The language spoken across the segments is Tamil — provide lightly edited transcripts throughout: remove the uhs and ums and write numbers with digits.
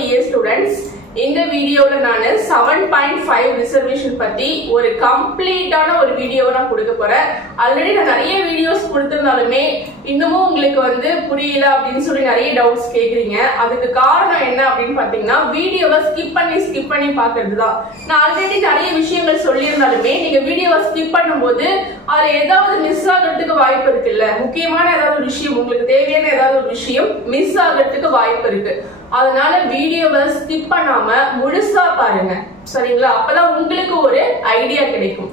dear students. இந்த வீடியோல நான் 7.5 ரிசர்வேஷன் பத்தி ஒரு கம்ப்ளீட்டான ஒரு வீடியோவை நான் கொடுக்க போறேன். ஆல்ரெடி நான் நிறைய வீடியோஸ் கொடுத்திருந்தாலுமே இன்னமும் உங்களுக்கு புரியல அப்படின்னு சொல்லி நிறைய டவுட்ஸ் கேக்குறீங்க. அதுக்கு காரணம் என்ன அப்படின்னு பாத்தீங்கன்னா வீடியோவை ஸ்கிப் பண்ணி பாக்குறது தான். நான் ஆல்ரெடி நிறைய விஷயங்கள் சொல்லியிருந்தாலுமே நீங்க வீடியோவை ஸ்கிப் பண்ணும்போது அதுல ஏதாவது மிஸ் ஆகிறதுக்கு வாய்ப்பு இருக்குல்ல. முக்கியமான ஏதாவது ஒரு விஷயம், உங்களுக்கு தேவையான ஏதாவது ஒரு விஷயம் மிஸ் ஆகிறதுக்கு வாய்ப்பு இருக்கு. அதனால வீடியோவை ஸ்கிப் பண்ணாம முழுசா பாருங்க, சரிங்களா? அப்பதான் உங்களுக்கு ஒரு ஐடியா கிடைக்கும்.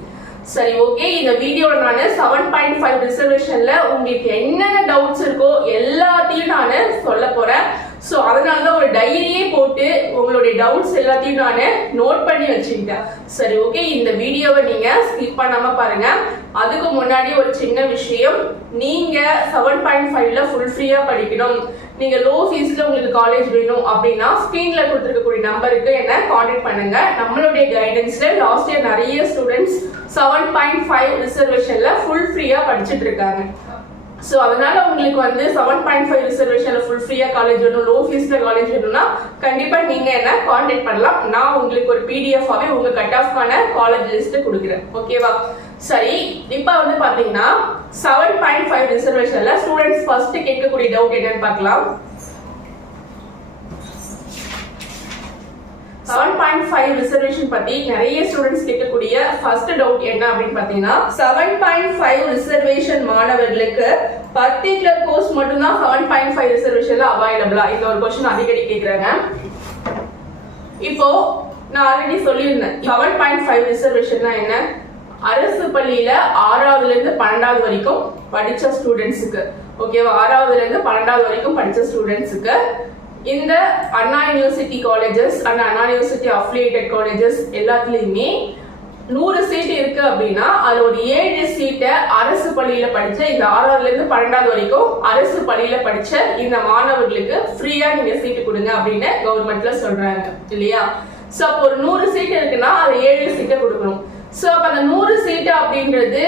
சரி, ஓகே. இந்த வீடியோல நான் 7.5 ரிசர்வேஷன்ல உங்களுக்கு என்னென்ன டவுட்ஸ் இருக்கோ எல்லாத்தையும் நான் சொல்ல போறேன். சோ அதனாலதான் ஒரு டைரியே போட்டு உங்களுடைய டவுட்ஸ் எல்லாத்தையும் நான் நோட் பண்ணி வச்சுக்கிட்டேன். சரி, ஓகே. இந்த வீடியோவை நீங்க ஸ்கிப் பண்ணாம பாருங்க. அதுக்கு முன்னாடி ஒரு சின்ன விஷயம், நீங்க 7.5ல ஃபுல் ஃப்ரீயா படிக்கணும், நீங்க லோ ஃபீஸ்ல உங்களுக்கு காலேஜ் வேணும் அப்படின்னா ஸ்கிரீன்ல கொடுத்துருக்கக்கூடிய நம்பருக்கு என்ன கான்டாக்ட் பண்ணுங்க. நம்மளுடைய கைடன்ஸ்ல லாஸ்ட் இயர் நிறைய ஸ்டூடெண்ட்ஸ் 7.5 ரிசர்வேஷன்ல ஃபுல் ஃப்ரீயா படிச்சுட்டு இருக்காங்க. சோ அதனால உங்களுக்கு 7.5 ரிசர்வேஷன்ல ஃபுல் ஃப்ரீயா காலேஜ் வேணும், லோ ஃபீஸ்ல காலேஜ் வேணும்னா கண்டிப்பா நீங்க என்ன கான்டாக்ட் பண்ணலாம். நான் உங்களுக்கு ஒரு PDF ஆவே உங்க கட் ஆஃப்கான காலேஜ் லிஸ்ட் கொடுக்குறேன். ஓகேவா? சரி, இப்ப பாத்தீங்கன்னா 7.5 ரிசர்வேஷன்ல ஸ்டூடெண்ட்ஸ் ஃபர்ஸ்ட் கேட்கக்கூடிய டவுட் என்னன்னு பார்க்கலாம். 7.5 ரிசர்வேஷன் பத்தி நிறைய ஸ்டூடெண்ட்ஸ் கேட்கக்கூடிய ஃபர்ஸ்ட் டவுட் என்ன அப்படின்னு பாத்தீங்கன்னா 7.5 ரிசர்வேஷன் மாணவர்களுக்கு பர்டிகுலர் கோர்ஸ் மட்டும் தான் 7.5 ரிசர்வேஷன்ல அவைலபிளா? இந்த ஒரு क्वेश्चन அடிக்கடி கேக்குறாங்க. இப்போ நான் ஆல்ரெடி சொல்லியிருந்தேன் 7.5 ரிசர்வேஷன்னா என்ன. அரசு பள்ளியில 6வதுல இருந்து 12வது வரைக்கும் படிச்ச ஸ்டூடெண்ட்ஸுக்கு, ஓகேவா? 6வதுல இருந்து 12வது வரைக்கும் படிச்ச ஸ்டூடெண்ட்ஸுக்கு இந்த Anna university colleges and Anna university affiliated colleges எல்லாத்துலயுமே 100 சீட் இருக்கு அப்படின்னா அதுல ஒரு 7 சீட்டை அரசு பள்ளியில படிச்ச இந்த 6வதுல இருந்து 12வது வரைக்கும் அரசு பள்ளியில படிச்ச இந்த மாணவர்களுக்கு ஃப்ரீயா நீங்க சீட்டு கொடுங்க அப்படின்னு கவர்மெண்ட்ல சொல்றாங்க இல்லையா? சோ அப்போ ஒரு 100 சீட் இருக்குன்னா அது 7 சீட்டை கொடுக்கணும். சோ அப்ப அந்த 100 சீட்டு அப்படின்றது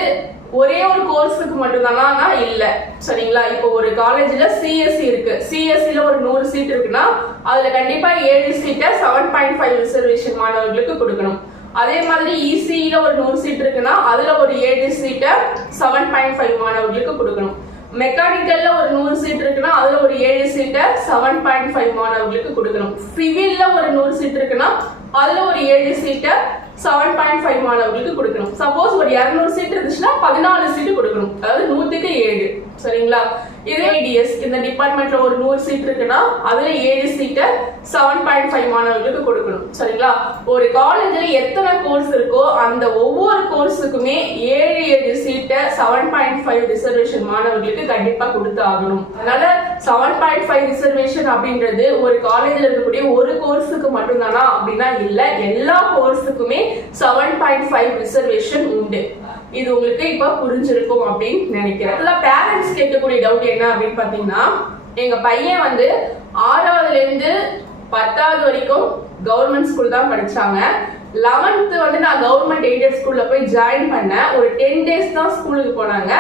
ஒரே ஒரு கோர்ஸுக்கு மட்டும்தானா? இல்ல, சரிங்களா? இப்போ ஒரு காலேஜ்ல சிஎஸ்சி இருக்கு, சிஎஸ்சில ஒரு 100 சீட் இருக்குன்னா அதுல கண்டிப்பா 7 சீட்டை 7.5 ரிசர்வேஷன் மாணவர்களுக்கு கொடுக்கணும். அதே மாதிரி இசிஇல ஒரு 100 சீட் இருக்குன்னா அதுல ஒரு 7 சீட்டை 7.5 மாணவர்களுக்கு கொடுக்கணும். மெக்கானிக்கல்ல ஒரு 100 சீட் இருக்குன்னா அதுல ஒரு 7 சீட்டை 7.5 மாணவர்களுக்கு கொடுக்கணும். சிவில்ல ஒரு 100 சீட் இருக்குன்னா அதுல ஒரு 7 சீட்டை 7.5 மாணவர்களுக்கு கொடுக்கணும். சப்போஸ் ஒரு 200 சீட் இருந்துச்சுன்னா 14 சீட் கொடுக்கணும், அதாவது 100க்கு 7, சரிங்களா? இதே IDS இந்த டிபார்ட்மெண்ட்ல ஒரு 100 சீட் இருக்குன்னா அதுல 7 சீட்டை 7.5 மாணவர்களுக்கு கொடுக்கணும், சரிங்களா? ஒரு காலேஜ்ல எத்தனை கோர்ஸ் இருக்கோ அந்த ஒவ்வொரு கோர்ஸுக்குமே 7 சீட்டை 7.5 ரிசர்வேஷன் மாணவர்களுக்கு கண்டிப்பா கொடுத்து ஆகணும். அதனால 7.5 ரிசர்வேஷன் அப்படின்றது ஒரு காலேஜ்ல இருக்கக்கூடிய ஒரு கோர்ஸுக்கு மட்டும்தானா அப்படின்னா இல்ல, எல்லா கோர்ஸுக்குமே 7.5 ரிசர்வேஷன் உண்டு. இது உங்களுக்கு இப்ப புரிஞ்சிருக்கும் அப்படின்னு நினைக்கிறேன். பேரண்ட்ஸ் கேட்கக்கூடிய டவுட் என்ன அப்படின்னு பாத்தீங்கன்னா, எங்க பையன் 6வதுல இருந்து 10வது வரைக்கும் கவர்மெண்ட் ஸ்கூல் தான் படிச்சாங்க. 11th நான் கவர்மெண்ட் எய்டட் ஸ்கூல்ல போய் ஜாயின் பண்ணேன். ஒரு 10 டேஸ் தான் ஸ்கூலுக்கு போனாங்க.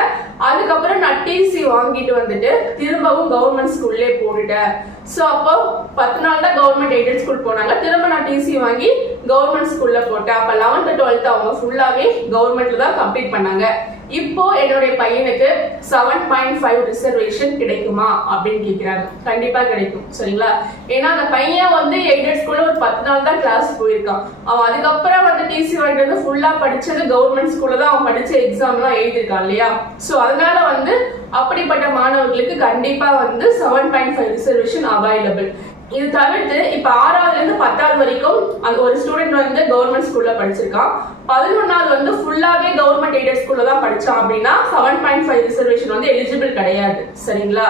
அதுக்கப்புறம் நான் டிசி வாங்கிட்டு திரும்பவும் கவர்மெண்ட் ஸ்கூல்லே போட்டுட்டேன். சோ அப்போ 10 நாள் தான் கவர்மெண்ட் எய்டட் ஸ்கூல் போனாங்க. திரும்ப நான் டிசி வாங்கி கவர்மெண்ட் ஸ்கூல்ல போட்டேன். அப்ப 11th 12th அவங்க ஃபுல்லாவே கவர்மெண்ட்ல தான் கம்ப்ளீட் பண்ணாங்க. இப்போ என்னுடைய பையனுக்கு 7.5 ரிசர்வேஷன் கிடைக்குமா அப்படின்னு கேக்குறாங்க. கண்டிப்பா கிடைக்கும், சரிங்களா? ஏன்னா அந்த பையன் எய்டட் ஸ்கூல்ல ஒரு 10 நாள் தான் கிளாஸ் போயிருக்கான். அவன் அதுக்கப்புறம் டிசி வாங்கிட்டு ஃபுல்லா படிச்சது கவர்மெண்ட் ஸ்கூல்ல தான் அவன் படிச்ச எக்ஸாம் எல்லாம் எழுதிருக்கான் இல்லையா? சோ அதனால அப்படிப்பட்ட மாணவர்களுக்கு கண்டிப்பா 7.5 ரிசர்வேஷன் அவைலபிள். இது தவிர்த்து இப்ப 6வதுல இருந்து 10வது வரைக்கும் அந்த ஒரு ஸ்டூடெண்ட் கவர்மெண்ட் ஸ்கூல்ல படிச்சிருக்கான். 11வது ஃபுல்லாவே கவர்மெண்ட் எய்டட் ஸ்கூல்ல தான் படிச்சான் அப்படின்னா 7.5 ரிசர்வேஷன் எலிஜிபிள் கிடையாது, சரிங்களா?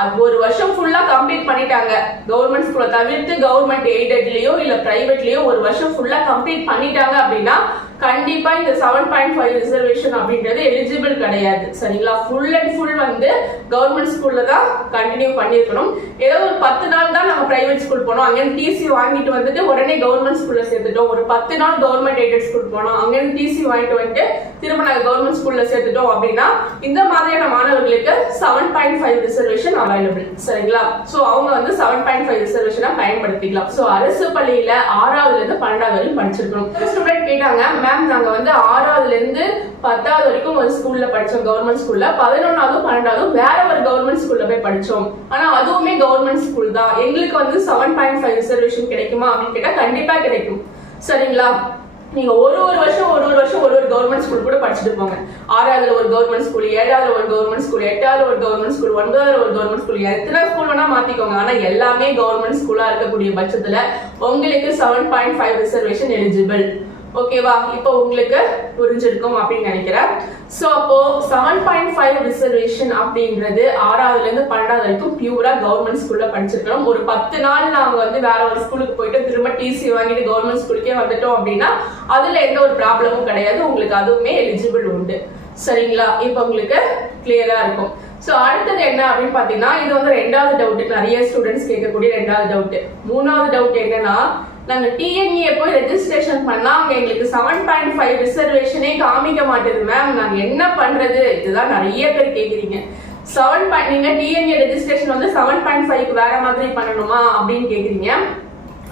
அது ஒரு வருஷம் ஃபுல்லா கம்ப்ளீட் பண்ணிட்டாங்க. கவர்மெண்ட் ஸ்கூல்ல தவிர்த்து கவர்மெண்ட் எய்டட்லயோ இல்ல பிரைவேட்லயோ ஒரு வருஷம் ஃபுல்லா கம்ப்ளீட் பண்ணிட்டாங்க அப்படின்னா கண்டிப்பா இந்த 7.5 ரிசர்வேஷன் அப்படின்றது எலிஜிபிள் கிடையாது. சரிங்களா, ஃபுல் அண்ட் ஃபுல் வந்து கவர்மெண்ட் ஸ்கூல்ல தான் கண்டினியூ பண்ணிருக்கணும். ஏதோ ஒரு 10 நாள் தான் நம்ம பிரைவேட் ஸ்கூல் போனோம், அங்க டிசி வாங்கிட்டு வந்துட்டு உடனே கவர்மெண்ட் ஸ்கூல்ல சேர்த்துட்டோம். ஒரு 10 நாள் கவர்மெண்ட் எய்டட் ஸ்கூல் போனோம், அங்க டிசி வாங்கிட்டு வந்துட்டு திரும்ப நாங்க கவர்மெண்ட் ஸ்கூல்ல சேர்த்துட்டோம் அப்படின்னா இந்த மாதிரியான மாணவர்களுக்கு 7.5 ரிசர்வேஷன் அவைலபிள். சரிங்களா, சோ அவங்க வந்து 7.5 ரிசர்வேஷனை பயன்படுத்திக்கலாம். சோ அரசு பள்ளியில 6ஆவதுல இருந்து 12ஆவது வரைக்கும் படிச்சிருக்கணும். ஸ்டூடெண்ட் கேட்டாங்க, மேம் நாங்க வந்து 6ஆவதுல இருந்து 10ஆவது வரைக்கும் ஒரு ஸ்கூல்ல படிச்சோம், கவர்மெண்ட் ஸ்கூல்ல. 11ஆவது 12ஆவது வேற ஒரு கவர்மெண்ட் ஸ்கூல்ல போய் படிச்சோம், ஆனா அதுவுமே கவர்மெண்ட் ஸ்கூல் தான், எங்களுக்கு வந்து 7.5 ரிசர்வேஷன் கிடைக்குமா அப்படின்னு கேட்டா கண்டிப்பா கிடைக்கும். சரிங்களா, நீங்க ஒரு வருஷம் ஒரு கவர்மெண்ட் ஸ்கூல் கூட படிச்சுட்டு போங்க. 6ஆவதுல ஒரு கவர்மெண்ட் ஸ்கூல், 7ஆவதுல ஒரு கவர்மெண்ட் ஸ்கூல், 8ஆவதுல ஒரு கவர்மெண்ட் ஸ்கூல், 9ஆவதுல ஒரு கவர்மெண்ட் ஸ்கூல், எத்தனை ஸ்கூல் வேணா மாத்திக்கோங்க. ஆனா எல்லாமே கவர்மெண்ட் ஸ்கூலா இருக்கக்கூடிய பட்சத்துல உங்களுக்கு 7.5 ரிசர்வேஷன் எலிஜிபிள். ஓகேவா, இப்போ உங்களுக்கு புரிஞ்சிருக்கும் அப்படின்னு நினைக்கிறேன். சோ அப்போ 7.5 ரிசர்வேஷன் அப்படின்றது 6ஆவதுல இருந்து 12ஆவது வரைக்கும் பியூரா கவர்மெண்ட் ஸ்கூல்ல படிச்சிருக்கணும். ஒரு 10 நாள் நாங்க வந்து வேற ஒரு ஸ்கூலுக்கு போயிட்டு திரும்ப டிசி வாங்கிட்டு கவர்மெண்ட் ஸ்கூலுக்கே வந்துட்டோம் அப்படின்னா அதுல எந்த ஒரு ப்ராப்ளமும் கிடையாது, உங்களுக்கு அதுவுமே எலிஜிபிள் உண்டு. சரிங்களா, இப்போ உங்களுக்கு கிளியரா இருக்கும். சோ அடுத்தது என்ன அப்படின்னு பாத்தீங்கன்னா, இது வந்து 2வது டவுட், நிறைய ஸ்டூடெண்ட்ஸ் கேட்கக்கூடிய 2வது டவுட். 3வது டவுட் என்னன்னா, நாங்க டிஎன்ஏ போய் ரெஜிஸ்ட்ரேஷன் பண்ணா அங்க எங்களுக்கு 7.5 ரிசர்வேஷனே காமிக்க மாட்டேது மேம், நாங்க என்ன பண்றது? இதுதான் நிறைய பேர் கேக்குறீங்க. நீங்க டிஎன்ஏ ரெஜிஸ்ட்ரேஷன் வந்து 7.5க்கு வேற மாதிரி பண்ணணுமா அப்படின்னு கேக்குறீங்க.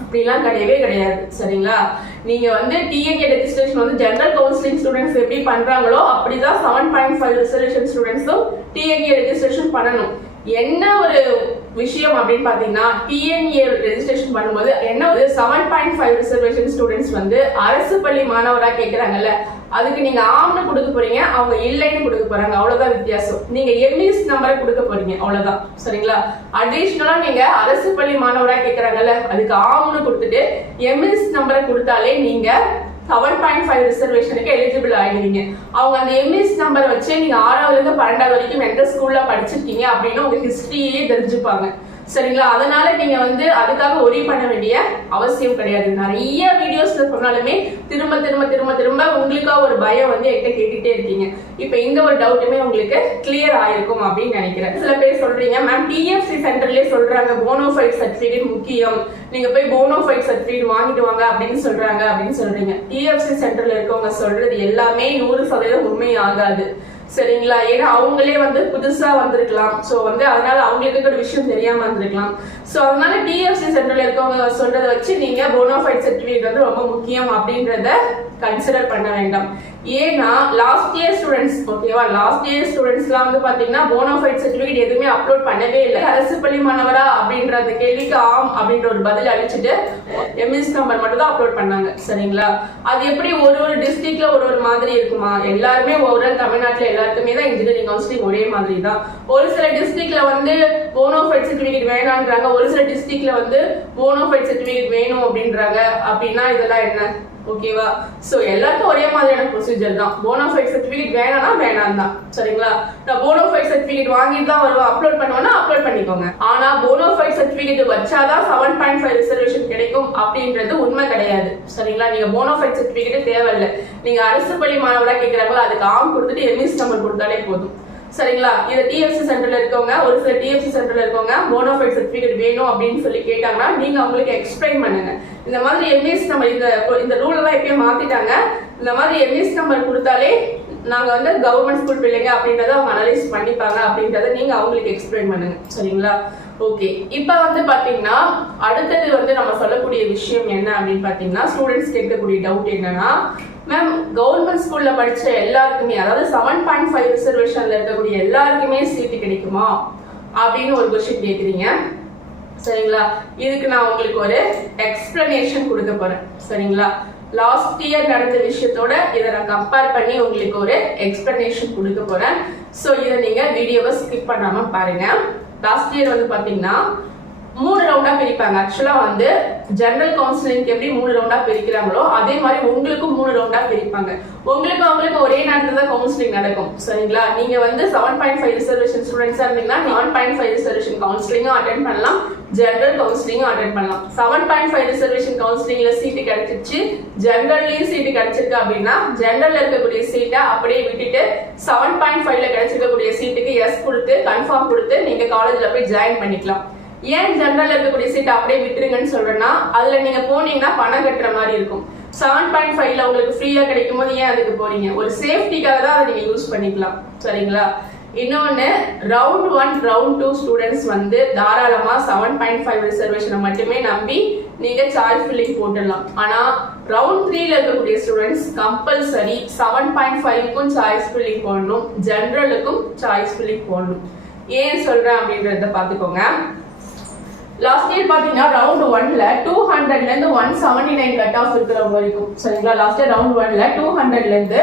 அப்படிலாம் கிடையவே கிடையாது. சரிங்களா, நீங்க வந்து டிஎன்ஏ ரெஜிஸ்ட்ரேஷன் வந்து ஜெனரல் கவுன்சிலிங் ஸ்டூடெண்ட்ஸ் எப்படி பண்றாங்களோ அப்படிதான் 7.5 ரிசர்வேஷன் ஸ்டூடெண்ட்ஸும் டிஎன்ஏ ரெஜிஸ்ட்ரேஷன் பண்ணணும். என்ன ஒரு விஷயம் அப்படின்னு பாத்தீங்கன்னா, டிஎன்ஏ ரெஜிஸ்ட்ரேஷன் பண்ணும்போது என்ன 7.5 ரிசர்வேஷன் ஸ்டூடெண்ட்ஸ் வந்து அரசு பள்ளி மாணவரா கேக்குறாங்கல்ல, அதுக்கு நீங்க ஆம்னு கொடுக்க போறீங்க, அவங்க இல்லைன்னு கொடுக்க போறாங்க, அவ்வளவுதான் வித்தியாசம். நீங்க எம்இஎஸ் நம்பரை கொடுக்க போறீங்க, அவ்வளவுதான். சரிங்களா, அடிஷனலா நீங்க அரசு பள்ளி மாணவரா கேக்குறாங்கல்ல, அதுக்கு ஆம்னு கொடுத்துட்டு எம்இஎஸ் நம்பரை கொடுத்தாலே நீங்க 7.5 ரிசர்வேஷனுக்கு எலிஜிபிள் ஆகிடுவீங்க. அவங்க அந்த எம்இஎஸ் நம்பர் வச்சு நீங்க 6ஆவதுல இருந்து 12ஆவது வரைக்கும் எந்த ஸ்கூல்ல படிச்சிருக்கீங்க அப்படின்னு உங்க ஹிஸ்டரியே தெரிஞ்சுப்பாங்க. சரிங்களா, அதனால நீங்க வந்து அதுக்காக ஒரி பண்ண வேண்டிய அவசியம் கிடையாது. நிறைய வீடியோஸ்ல சொன்னாலுமே திரும்ப திரும்ப திரும்ப திரும்ப உங்களுக்கா ஒரு பயம் வந்து என்கிட்ட கேட்டுட்டே இருக்கீங்க. இப்ப இந்த ஒரு டவுட்டுமே உங்களுக்கு கிளியர் ஆயிருக்கும் அப்படின்னு நினைக்கிறேன். சில பேர் சொல்றீங்க, மேம் டிஎஃப்சி சென்டர்லயே சொல்றாங்க போனோஃபைட் சர்டிபிகேட் முக்கியம், நீங்க போய் போனோஃபைட் சர்டிபிகேட் வாங்கிட்டு வாங்க அப்படின்னு சொல்றாங்க அப்படின்னு சொல்றீங்க. டிஎஃப்சி சென்டர்ல இருக்கவங்க சொல்றது எல்லாமே 100% உண்மை ஆகாது. சரிங்களா, ஏன்னா அவங்களே வந்து புதுசா வந்திருக்கலாம், சோ வந்து அதனால அவங்களுக்கு ஒரு விஷயம் தெரியாம இருந்திருக்கலாம். சோ அதனால டிஎஃப்சி சென்டர்ல இருக்கவங்க சொல்றதை வச்சு நீங்க போனோஃபைட் சர்டிபிகேட் வந்து ரொம்ப முக்கியம் அப்படின்றத கன்சிடர் பண்ண வேண்டாம். ஏன்னா லாஸ்ட் இயர் ஸ்டூடெண்ட்ஸ், ஓகேவா, லாஸ்ட் இயர் ஸ்டூடெண்ட்ஸ்லாம் வந்து பாத்தீங்கன்னா போனோஃபைட் சர்டிபிகேட் எதுவுமே அப்லோட் பண்ணவே இல்லை. அரசு பள்ளி மாணவரா அப்படின்ற அந்த கேள்விக்கு ஆம் அப்படின்ற ஒரு பதில் அளிச்சுட்டு எம்இஎஸ் நம்பர் மட்டும் தான் அப்லோட் பண்ணாங்க. சரிங்களா, அது எப்படி ஒரு டிஸ்ட்ரிக்ட்ல ஒரு மாதிரி இருக்குமா? எல்லாருமே ஓவரால் தமிழ்நாட்டுல எல்லாருக்குமே தான் இன்ஜினியரிங் கவுன்சிலிங் ஒரே மாதிரி தான். ஒரு சில டிஸ்ட்ரிக்ட்ல வந்து போனோஃபைட் சர்டிபிகேட் வேணான்றாங்க, ஒரு சில டிஸ்ட்ரிக்ட்ல வந்து போனோஃபைட் சர்டிபிகேட் வேணும் அப்படின்றாங்க. அப்படின்னா இதெல்லாம் என்ன? ஓகேவா, சோ எல்லாருக்கும் ஒரே மாதிரியான ப்ரொசீஜர் தான். போனோஃபைட் சர்டிபிகேட் வேணாம்னா வேணாம் தான். சரிங்களா, நான் போனோஃபைட் சர்டிபிகேட் வாங்கிட்டு தான் வருவேன், அப்லோட் பண்ணுவேன்னா அப்லோட் பண்ணிக்கோங்க. ஆனா போனோஃபைட் சர்டிபிகேட் வச்சாதான் 7.5 ரிசர்வேஷன் கிடைக்கும் அப்படின்றது உண்மை கிடையாது. சரிங்களா, நீங்க போனோஃபைட் சர்டிபிகேட் தேவையில்லை. நீங்க அரசு பள்ளி மாணவரா கேட்கிறாங்களோ அதுக்கு ஆம் கொடுத்துட்டு எம்இஎஸ் நம்பர் கொடுத்தாலே போதும். சரிங்களா, இது டிஎஃப்சி சென்டர்ல இருக்கவங்க, ஒரு சில டிஎஃப்சி சென்டர்ல இருக்கவங்க போனோஃபைட் சர்டிபிகேட் வேணும் அப்படின்னு சொல்லி கேட்டாங்கன்னா நீங்க அவங்களுக்கு எக்ஸ்பிளைன் பண்ணுங்க. இந்த மாதிரி எம்இஎஸ் நம்பர், இந்த ரூல் எல்லாம் எப்பயும் மாத்திட்டாங்க. இந்த மாதிரி எம்இஎஸ் நம்பர் கொடுத்தாலே நாங்க வந்து கவர்மெண்ட் ஸ்கூல் பிள்ளைங்க அப்படின்றத அவங்க அனலைஸ் பண்ணிப்பாங்க அப்படின்றத நீங்க அவங்களுக்கு எக்ஸ்பிளைன் பண்ணுங்க. சரிங்களா, ஓகே. இப்ப வந்து பாத்தீங்கன்னா அடுத்தது வந்து நம்ம சொல்லக்கூடிய விஷயம் என்ன அப்படின்னு பாத்தீங்கன்னா, ஸ்டூடெண்ட்ஸ் கேட்கக்கூடிய டவுட் என்னன்னா, மேம் கவர்மெண்ட் ஸ்கூல்ல படிச்ச எல்லாருக்குமே, அதாவது 7.5 ரிசர்வேஷன்ல இருக்கக்கூடிய எல்லாருக்குமே சீட்டு கிடைக்குமா அப்படின்னு ஒரு கொஸ்டின் கேக்குறீங்க. சரிங்களா, இதுக்கு நான் உங்களுக்கு ஒரு எக்ஸ்பிளனேஷன் கொடுக்க போறேன். சரிங்களா, லாஸ்ட் இயர் நடந்த விஷயத்தோட இதை நான் கம்பேர் பண்ணி உங்களுக்கு ஒரு எக்ஸ்பிளனேஷன் கொடுக்க போறேன். சோ இதை நீங்க வீடியோவை ஸ்கிப் பண்ணாம பாருங்க. லாஸ்ட் இயர் வந்து பாத்தீங்கன்னா 3 ரவுண்டா பிரிப்பாங்க. ஆக்சுவலா வந்து ஜெனரல் கவுன்சிலிங்க்கு எப்படி 3 ரவுண்டா பிரிக்கிறாங்களோ அதே மாதிரி உங்களுக்கும் 3 ரவுண்டா பிரிப்பாங்க. உங்களுக்கு அவங்களுக்கு ஒரே நேரத்துல தான் கவுன்சிலிங் நடக்கும். சரிங்களா? நீங்க வந்து 7.5 ரிசர்வேஷன் ஸ்டூடெண்ட்ஸா இருந்தீங்கன்னா 7.5 ரிசர்வேஷன் கவுன்சிலிங்கும் அட்டென்ட் பண்ணலாம், ஜெனரல் கவுன்சிலிங்கும் அட்டென்ட் பண்ணலாம். 7.5 ரிசர்வேஷன் கவுன்சிலிங்ல சீட்டு கிடைச்சிருச்சு, ஜெனரல்லயும் சீட்டு கிடைச்சிருக்கு அப்படின்னா ஜெனரல்ல இருக்கக்கூடிய சீட்டை அப்படியே விட்டுட்டு 7.5ல கிடைச்சிருக்கக்கூடிய சீட்டுக்கு எஸ் கொடுத்து கன்ஃபார்ம் கொடுத்து நீங்க காலேஜ்ல போய் ஜாயின் பண்ணிக்கலாம். ஏன் ஜெனரல் இருக்கக்கூடிய சீட் அப்படியே விட்டுருங்கன்னு சொல்றேன்னா, அதுல நீங்க போனீங்கன்னா பணம் கட்டுற மாதிரி இருக்கும். 7.5ல உங்களுக்கு ஃப்ரீயா கிடைக்கும் போது ஏன் அதுக்கு போறீங்க? ஒரு சேஃப்டிக்காக தான் அதை நீங்க யூஸ் பண்ணிக்கலாம். சரிங்களா? இன்னொன்னு, ரவுண்ட் 1 ரவுண்ட் 2 ஸ்டூடெண்ட்ஸ் வந்து தாராளமா 7.5 ரிசர்வேஷனை மட்டுமே நம்பி நீங்க சாய்ஸ் ஃபில்லிங் போட்டுடலாம். ஆனா ரவுண்ட் 3ல இருக்கக்கூடிய ஸ்டூடெண்ட்ஸ் கம்பல்சரி 7.5க்கும் சாய்ஸ் ஃபில்லிங் போடணும், ஜெனரலுக்கும் சாய்ஸ் ஃபில்லிங் போடணும். ஏன் சொல்றேன் அப்படின்றத பாத்துக்கோங்க. லாஸ்ட் இயர் பாத்தீங்கன்னா ரவுண்ட் 1ல 200ல இருந்து 179 கட் ஆஃப் இருக்கிறவங்க வரைக்கும். சரிங்களா? லாஸ்ட் இயர் ரவுண்ட் 1ல 200ல இருந்து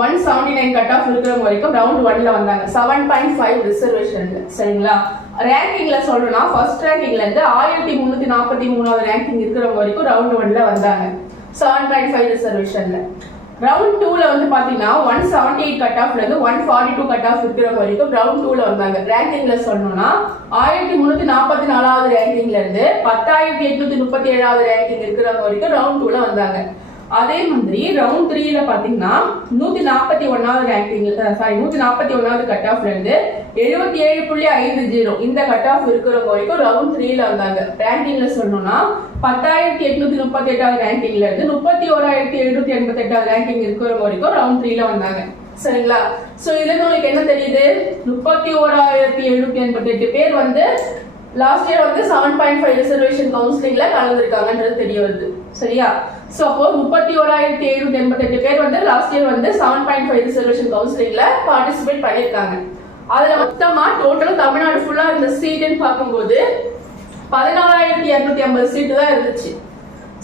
179 கட் ஆஃப் இருக்கிறவங்க வரைக்கும் ரவுண்ட் 1ல வந்தாங்க 7.5 ரிசர்வேஷன்ல. சரிங்களா? ரேங்கிங்ல சொல்லணும்னா ஃபர்ஸ்ட் ரேங்கிங்ல இருந்து 1343வது ரேங்கிங் இருக்கிறவங்க வரைக்கும் ரவுண்ட் 1ல வந்தாங்க 7.5 ரிசர்வேஷன்ல. ரவுண்ட் 2ல வந்து பாத்தீங்கன்னா 178 கட் ஆஃப்ல இருந்து 142 கட் ஆஃப் இருக்கிறவங்க வரைக்கும் ரவுண்ட் 2ல வந்தாங்க. ரேங்கிங்ல சொல்லணும்னா 1344வது ரேங்கிங்ல இருந்து 10837வது ரேங்கிங் இருக்கிறவங்க வரைக்கும் ரவுண்ட் 2ல வந்தாங்க. அதே மாதிரி ரவுண்ட் 3ல பாத்தீங்கன்னா 141வது ரேங்கிங் 141வது கட் ஆஃப்ல இருந்து 77.50 இந்த கட் ஆஃப் இருக்கிறவங்க வரைக்கும் ரவுண்ட் 3ல வந்தாங்க. ரேங்கிங்ல சொல்லணும்னா 10838வது ரேங்கிங்ல இருந்து 31788வது ரேங்கிங் இருக்கிறவங்க வரைக்கும் ரவுண்ட் 3ல வந்தாங்க. சரிங்களா? சோ இதுல உங்களுக்கு என்ன தெரியுது? 31788 பேர் வந்து லாஸ்ட் இயர் வந்து 7.5 ரிசர்வேஷன் கவுன்சிலிங்ல கலந்துருக்காங்கன்றது தெரிய வருது. சரியா? சோ அப்போ 31788 பேர் வந்து லாஸ்ட் இயர் வந்து 7.5 ரிசர்வேஷன் கவுன்சிலிங்ல பார்ட்டிசிபேட் பண்ணிருக்காங்க. அதுல மொத்தமா டோட்டல் தமிழ்நாடு ஃபுல்லா இருந்த சீட்னு பார்க்கும்போது 14250 சீட்டு தான் இருந்துச்சு.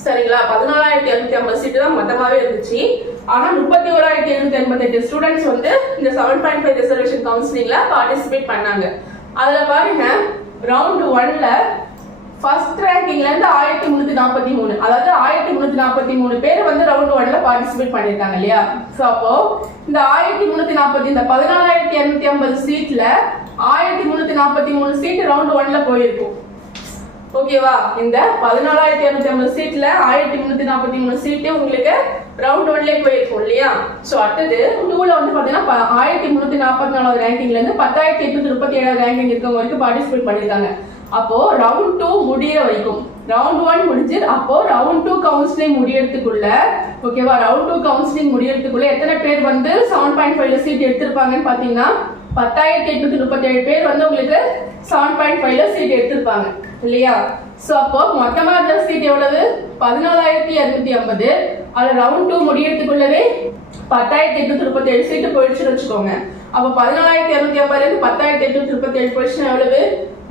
சரிங்களா? 14250 சீட்டு தான் மொத்தமாவே இருந்துச்சு. ஆனா 31788 ஸ்டூடெண்ட்ஸ் வந்து இந்த 7.5 ரிசர்வேஷன் கவுன்சிலிங்ல பார்ட்டிசிபேட் பண்ணாங்க. அதுல பாருங்க, ரவுண்ட் 1ல ஃபர்ஸ்ட் ரேங்கிங்ல இருந்து 1343, அதாவது 1343 பேர் வந்து ரவுண்ட் 1ல பார்ட்டிசிபேட் பண்ணிருக்காங்க இல்லையா? சோ அப்போ இந்த 1340 இந்த 14250 சீட்ல 1343 சீட் ரவுண்ட் 1ல போயிருக்கும். ஓகேவா? இந்த 14250 சீட்ல 1343 சீட் உங்களுக்கு ரவுண்ட் 1லயே போயிருக்கும் இல்லையா? சோ அடுத்தது 2ல வந்து பாத்தீங்கன்னா 1344வது ரேங்கிங்ல இருந்து 10837வது ரேங்கிங் இருக்கவங்க வரைக்கும் பார்ட்டிசிபேட் பண்ணிருக்காங்க. அப்போ ரவுண்ட் 2 முடியற வரைக்கும், ரவுண்ட் 1 முடிஞ்சு அப்போ ரவுண்ட் 2 கவுன்சிலிங் முடியறதுக்குள்ள, ஓகேவா, ரவுண்ட் 2 கவுன்சிலிங் முடியறதுக்குள்ள எத்தனை பேர் வந்து 7.5ல சீட் எடுத்திருப்பாங்கன்னு பாத்தீங்கன்னா 10837 பேர் வந்து உங்களுக்கு 7.5ல சீட் எடுத்திருப்பாங்க இல்லையா? சோ அப்போ மொத்தமா இருந்த சீட் எவ்வளவு? 14250. அது ரவுண்ட் 2 முடியறதுக்குள்ளவே 10837 சீட் போயிடுச்சுன்னு வச்சுக்கோங்க. அப்ப 14250 இருந்து 10837 போயிடுச்சுன்னா எவ்வளவு?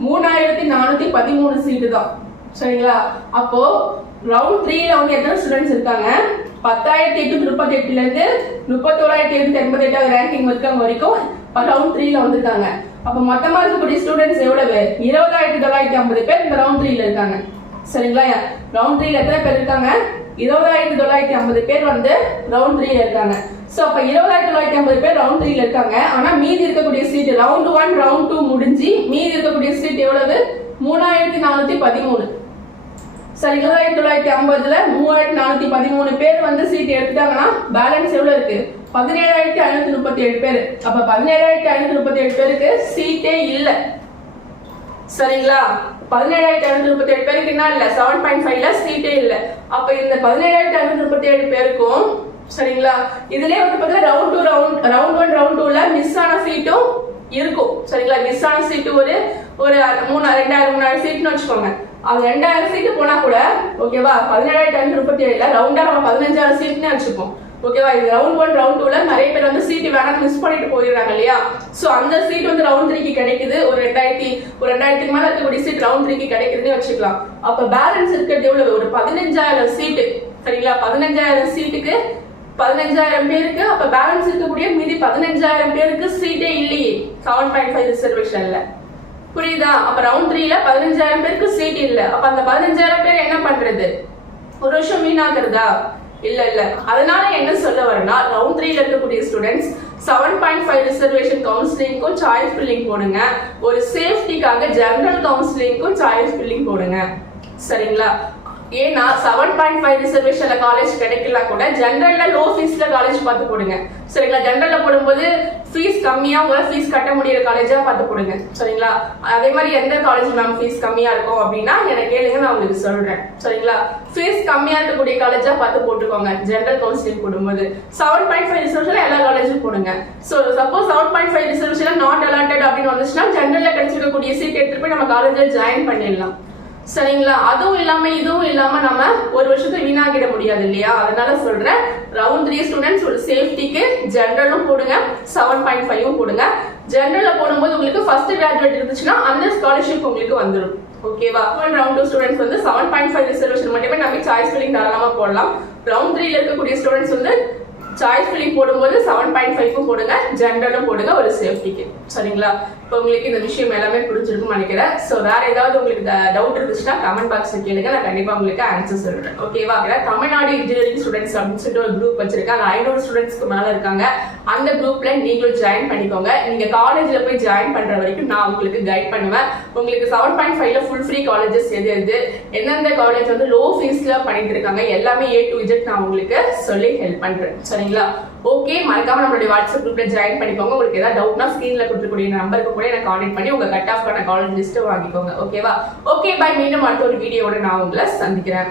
3413 சீட்டு தான். சரிங்களா? அப்போ ரவுண்ட் 3ல வந்து எத்தனை ஸ்டூடெண்ட்ஸ் இருக்காங்க? 10838ல இருந்து 31788 ரேங்கிங் இருக்கவங்க வரைக்கும் ரவுண்ட் 3ல வந்திருக்காங்க. அப்ப மொத்தமா இருக்கக்கூடிய ஸ்டூடெண்ட்ஸ் எவ்வளவு? 20950 பேர் இந்த ரவுண்ட் 3ல இருக்காங்க. சரிங்களா? ரவுண்ட் 3ல எத்தனை பேர் இருக்காங்க? 20950 பேர் வந்து ரவுண்ட் 3ல இருக்காங்க. சோ அப்ப 20950 பேர் ரவுண்ட் 3ல இருக்காங்க. ஆனா மீதி இருக்கக்கூடிய சீட் ரவுண்ட் 1 ரவுண்ட் 2 முடிஞ்சு மீதி இருக்கக்கூடிய சீட் எவ்வளவு? 3413. சரி, 20950ல 3413 பேர் வந்து சீட் எடுத்துட்டாங்கன்னா பேலன்ஸ் எவ்வளவு இருக்கு? 17537 பேர். அப்ப 17537 பேருக்கு சீட்டே இல்ல. சரிங்களா? 17537 பேருக்கு என்ன இல்ல? 7.5ல சீட்டே இல்ல. அப்ப இந்த 17537 பேருக்கும், சரிங்களா, இதுலயே வந்து பாத்தீங்கன்னா ரவுண்ட் 1 ரவுண்ட் 2ல மிஸ் ஆன சீட்டும் இருக்கும். சரிங்களா? மிஸ் ஆன சீட் ஒரு 2000 சீட்னு வச்சுக்கோங்க. அது 2000 சீட்டு போனா கூட ஓகேவா, 17537ல ரவுண்டா நம்ம 15000 சீட்னு வச்சுப்போம். ஓகேவா? இது ரவுண்ட் 1 ரவுண்ட் 2ல நிறைய பேர் வந்து சீட் வேணா மிஸ் பண்ணிட்டு போயிடுறாங்க இல்லையா? சோ அந்த சீட் வந்து ரவுண்ட் 3க்கு கிடைக்குது. ஒரு 2000 மேல இருக்கக்கூடிய சீட் ரவுண்ட் 3க்கு கிடைக்குதுன்னு வச்சுக்கலாம். அப்ப பேலன்ஸ் இருக்கிறது எவ்வளவு? ஒரு 15000 சீட்டு. சரிங்களா? 15000 சீட்டுக்கு 15000 பேருக்கு, அப்ப பேலன்ஸ் இருக்கக்கூடிய மீதி 15000 பேருக்கு சீட்டே இல்லையே 7.5 ரிசர்வேஷன்ல. புரியுதா? அப்ப ரவுண்ட் 3ல 15,000 பேருக்கு சீட் இல்ல. அப்ப அந்த 15,000 பேர் என்ன பண்றது? ஒரு வருஷம் வீணாக்குறதா? இல்ல இல்ல. அதனால என்ன சொல்ல வரேன்னா, ரவுண்ட் 3ல இருக்கக்கூடிய ஸ்டூடெண்ட்ஸ் 7.5 ரிசர்வேஷன் கவுன்சிலிங்க்கும் சாய்ஸ் ஃபில்லிங் போடுங்க. ஒரு சேஃப்டிக்காக ஜெனரல் கவுன்சிலிங்க்கும் சாய்ஸ் ஃபில்லிங் போடுங்க. சரிங்களா? ஏன்னா 7.5 ரிசர்வேஷன்ல காலேஜ் கிடைக்கல கூட ஜெனரல்ல லோ ஃபீஸ்ல காலேஜ் பார்த்து போடுங்க. சரிங்களா? ஜெனரல்ல போடும்போது ஃபீஸ் கம்மியா உங்களால ஃபீஸ் கட்ட முடியற காலேஜா பார்த்து போடுங்க. சரிங்களா? அதே மாதிரி எந்த காலேஜ் மேம் ஃபீஸ் கம்மியா இருக்கும் அப்படின்னா எனக்கு கேளுங்க, நான் உங்களுக்கு சொல்றேன். சரிங்களா? ஃபீஸ் கம்மியா இருக்கக்கூடிய காலேஜா பார்த்து போட்டுக்கோங்க. ஜெனரல் கவுன்சிலிங் போடும்போது 7.5 ரிசர்வேஷன்ல எல்லா காலேஜும் போடுங்க. சோ சப்போஸ் 7.5 ரிசர்வேஷன்ல நாட் அலாட்டட் அப்படின்னு வந்துச்சுன்னா ஜெனரல்ல கிடைச்சிருக்கக்கூடிய சீட் எடுத்துட்டு போய் நம்ம காலேஜ்ல ஜாயின் பண்ணிடலாம். சரிங்களா? அதுவும் இல்லாம இதுவும் இல்லாம நம்ம ஒரு வருஷத்தை வீணாக்கிட முடியாது இல்லையா? அதனால சொல்றேன், ரவுண்ட் 3 ஸ்டூடெண்ட்ஸ் ஒரு சேஃப்டிக்கு ஜெனரலும் போடுங்க, 7.5 போடுங்க. ஜெனரல்ல போடும்போது உங்களுக்கு ஃபர்ஸ்ட் கிராஜுவேட் இருந்துச்சுன்னா அந்த ஸ்காலர்ஷிப் உங்களுக்கு வந்துடும். ஓகேவா? ரவுண்ட் 2 ஸ்டூடெண்ட்ஸ் வந்து 7.5 ரிசர்வேஷன் மட்டுமே நம்ம சாய்ஸ் ஃபில்லிங் தாராளமா போடலாம். ரவுண்ட் 3ல இருக்கக்கூடிய ஸ்டூடெண்ட்ஸ் வந்து சாய்ஸ் ஃபில்லிங் போடும்போது 7.5 போடுங்க, ஜெனரலும் போடுங்க ஒரு சேஃப்டிக்கு. சரிங்களா? இப்போ உங்களுக்கு இந்த விஷயம் எல்லாமே புரிஞ்சிருக்கும்னு நினைக்கிறேன். ஸோ வேற ஏதாவது உங்களுக்கு டவுட் இருந்துச்சுன்னா கமெண்ட் பாக்ஸ்ல கேளுங்க, நான் கண்டிப்பா உங்களுக்கு ஆன்சர் சொல்றேன். ஓகேவா? தமிழ்நாடு இன்ஜினியரிங் ஸ்டூடெண்ட்ஸ் அப்படின்னு சொல்லிட்டு ஒரு குரூப் வச்சிருக்கேன். அது 500 ஸ்டூடெண்ட்ஸ்க்கு மேல இருக்காங்க. அந்த குரூப்ல நீங்களும் ஜாயின் பண்ணிக்கோங்க. நீங்க காலேஜ்ல போய் ஜாயின் பண்ற வரைக்கும் நான் உங்களுக்கு கைட் பண்ணுவேன். உங்களுக்கு 7.5ல ஃபுல் ஃப்ரீ காலேஜஸ் எது எந்தெந்த காலேஜ் வந்து லோ ஃபீஸ்ல பண்ணிட்டு இருக்காங்க எல்லாமே A to Z நான் உங்களுக்கு சொல்லி ஹெல்ப் பண்றேன். சரிங்களா? ஓகே, மறக்காம நம்மளுடைய வாட்ஸ்அப் குரூப்ல ஜாயின் பண்ணிக்கோங்க. உங்களுக்கு ஏதாவது டவுட்னா ஸ்கிரீன்ல கொடுத்துக்கூடிய நம்பருக்கு கூட எனக்கு கான்டாக்ட் பண்ணி உங்க கட் ஆஃப் காலேஜ் லிஸ்ட் வாங்கிக்கோங்க. ஓகேவா? Okay, bye. மீண்டும் அடுத்த ஒரு வீடியோவோட நான் உங்களை சந்திக்கிறேன்.